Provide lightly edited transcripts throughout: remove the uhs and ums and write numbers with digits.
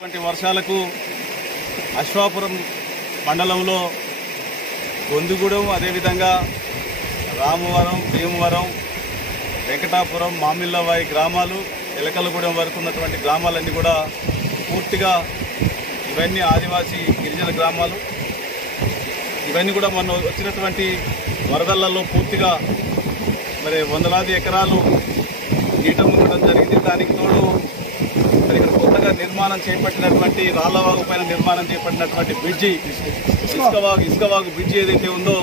వర్షాలకు అశ్వాపురం మండలంలో గొందుగూడెం అదేవిధంగా రామవరం, భీమవరం, వెంకటాపురం, మామిళ్ళవాయి గ్రామాలు, ఎలకలగూడెం వరకు ఉన్నటువంటి గ్రామాలన్నీ కూడా పూర్తిగా ఇవన్నీ ఆదివాసీ గిరిజన గ్రామాలు. ఇవన్నీ కూడా మొన్న వచ్చినటువంటి వరదలలో పూర్తిగా మరి వందలాది ఎకరాలు నీట మునగడం జరిగింది. దానికి తోడు మరి ఇక్కడ కొత్తగా నిర్మాణం చేపట్టినటువంటి రాళ్లవాగు పైన నిర్మాణం చేపట్టినటువంటి బ్రిడ్జి, ఇసుకవాగు బ్రిడ్జి ఏదైతే ఉందో,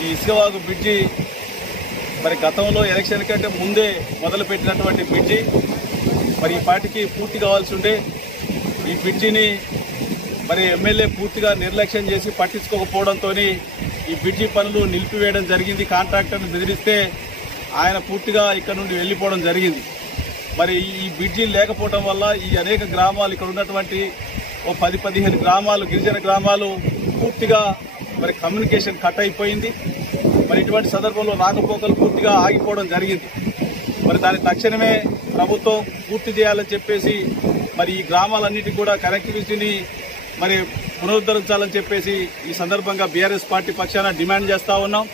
ఈ ఇసుకవాగు బ్రిడ్జి మరి గతంలో ఎలక్షన్ కంటే ముందే మొదలుపెట్టినటువంటి బ్రిడ్జి. మరి ఈ పార్టీకి పూర్తి కావాల్సి ఉండే ఈ బ్రిడ్జిని మరి ఎమ్మెల్యే పూర్తిగా నిర్లక్ష్యం చేసి పట్టించుకోకపోవడంతో ఈ బ్రిడ్జి పనులు నిలిపివేయడం జరిగింది. కాంట్రాక్టర్ని బెదిరిస్తే ఆయన పూర్తిగా ఇక్కడ నుండి వెళ్లిపోవడం జరిగింది. మరి ఈ బ్రిడ్జి లేకపోవడం వల్ల ఈ అనేక గ్రామాలు, ఇక్కడ ఉన్నటువంటి ఓ 10-15 గ్రామాలు, గిరిజన గ్రామాలు పూర్తిగా మరి కమ్యూనికేషన్ కట్ అయిపోయింది. మరి ఇటువంటి సందర్భంలో రాకపోకలు పూర్తిగా ఆగిపోవడం జరిగింది. మరి దాని తక్షణమే ప్రభుత్వం పూర్తి చేయాలని చెప్పేసి మరి ఈ గ్రామాలన్నిటికీ కూడా కనెక్టివిటీని మరి పునరుద్ధరించాలని చెప్పేసి ఈ సందర్భంగా బీఆర్ఎస్ పార్టీ పక్షాన డిమాండ్ చేస్తా ఉన్నాం.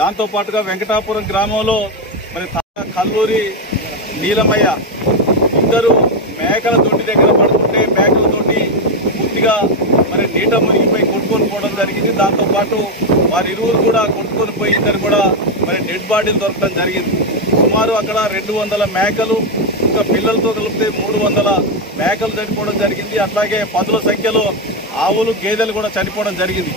దాంతోపాటుగా వెంకటాపురం గ్రామంలో మరి కల్లూరి నీలమయ్య ఇద్దరు మేకల తోటి దగ్గర పడుతుంటే మేకలతోటి పూర్తిగా మరి నీట మునిగిపోయి కొట్టుకొని పోవడం జరిగింది. దాంతోపాటు వారి ఇరువురు కూడా కొట్టుకొని పోయి ఇద్దరు కూడా మరి డెడ్ బాడీలు దొరకడం జరిగింది. సుమారు అక్కడ 200 మేకలు, ఇంకా పిల్లలతో కలిపితే 300 మేకలు చనిపోవడం జరిగింది. అట్లాగే పదుల సంఖ్యలో ఆవులు, గేదెలు కూడా చనిపోవడం జరిగింది.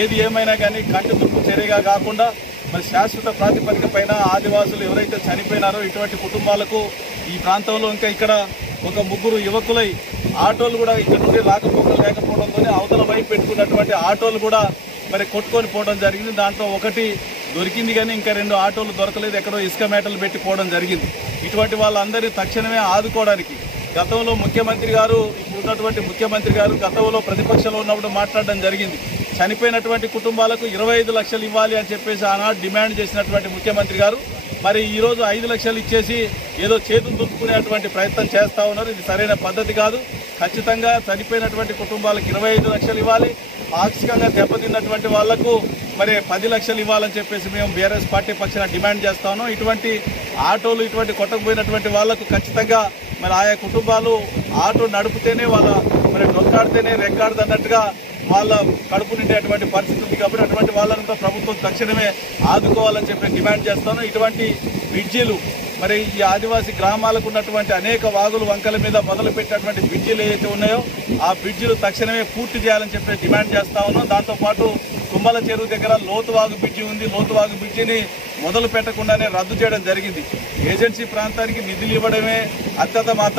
ఏది ఏమైనా కానీ కంటి తుప్పు చర్యగా కాకుండా మరి శాశ్వత ప్రాతిపదిక పైన ఆదివాసులు ఎవరైతే చనిపోయినారో ఇటువంటి కుటుంబాలకు ఈ ప్రాంతంలో ఇంకా ఇక్కడ ఒక 3 యువకులై ఆటోలు కూడా ఇక్కడ నుండి రాకపోకలు లేకపోవడంతో అవతల వైపు పెట్టుకున్నటువంటి ఆటోలు కూడా మరి కొట్టుకొని పోవడం జరిగింది. దాంట్లో ఒకటి దొరికింది కానీ ఇంకా 2 ఆటోలు దొరకలేదు, ఎక్కడో ఇసుక మేటలు పెట్టిపోవడం జరిగింది. ఇటువంటి వాళ్ళందరినీ తక్షణమే ఆదుకోవడానికి గతంలో ముఖ్యమంత్రి గారు, ఇప్పుడు ఉన్నటువంటి ముఖ్యమంత్రి గారు గతంలో ప్రతిపక్షంలో ఉన్నప్పుడు మాట్లాడడం జరిగింది. చనిపోయినటువంటి కుటుంబాలకు 25 లక్షలు ఇవ్వాలి అని చెప్పేసి ఆనాడు డిమాండ్ చేసినటువంటి ముఖ్యమంత్రి గారు మరి ఈ రోజు 5 లక్షలు ఇచ్చేసి ఏదో చేతులు దులుపుకునేటువంటి ప్రయత్నం చేస్తా ఉన్నారు. ఇది సరైన పద్ధతి కాదు. ఖచ్చితంగా చనిపోయినటువంటి కుటుంబాలకు 25 లక్షలు ఇవ్వాలి. పాక్షికంగా దెబ్బతిన్నటువంటి వాళ్లకు మరి 10 లక్షలు ఇవ్వాలని చెప్పేసి మేము బీఆర్ఎస్ పార్టీ పక్షాన డిమాండ్ చేస్తా ఉన్నాం. ఇటువంటి ఆటోలు ఇటువంటి కొట్టకపోయినటువంటి వాళ్లకు ఖచ్చితంగా మరి ఆయా కుటుంబాలు ఆటో నడిపితేనే వాళ్ళ మరి డొక్కాడితేనే రెక్కాడదు అన్నట్టుగా వాళ్ళ కడుపు నిండేటువంటి పరిస్థితి ఉంది. కాబట్టి అటువంటి వాళ్ళంతా ప్రభుత్వం తక్షణమే ఆదుకోవాలని చెప్పి డిమాండ్ చేస్తాను. ఇటువంటి బ్రిడ్జిలు మరి ఈ ఆదివాసీ గ్రామాలకు ఉన్నటువంటి అనేక వాగులు, వంకల మీద మొదలు పెట్టినటువంటి బ్రిడ్జిలు ఏవైతే ఉన్నాయో ఆ బ్రిడ్జిలు తక్షణమే పూర్తి చేయాలని చెప్పి డిమాండ్ చేస్తా ఉన్నాం. దాంతోపాటు తుమ్మల చెరువు దగ్గర లోతువాగు బ్రిడ్జి ఉంది. లోతువాగు బ్రిడ్జిని మొదలు పెట్టకుండానే రద్దు చేయడం జరిగింది. ఏజెన్సీ ప్రాంతానికి నిధులు ఇవ్వడమే అత్యంత మాత్రం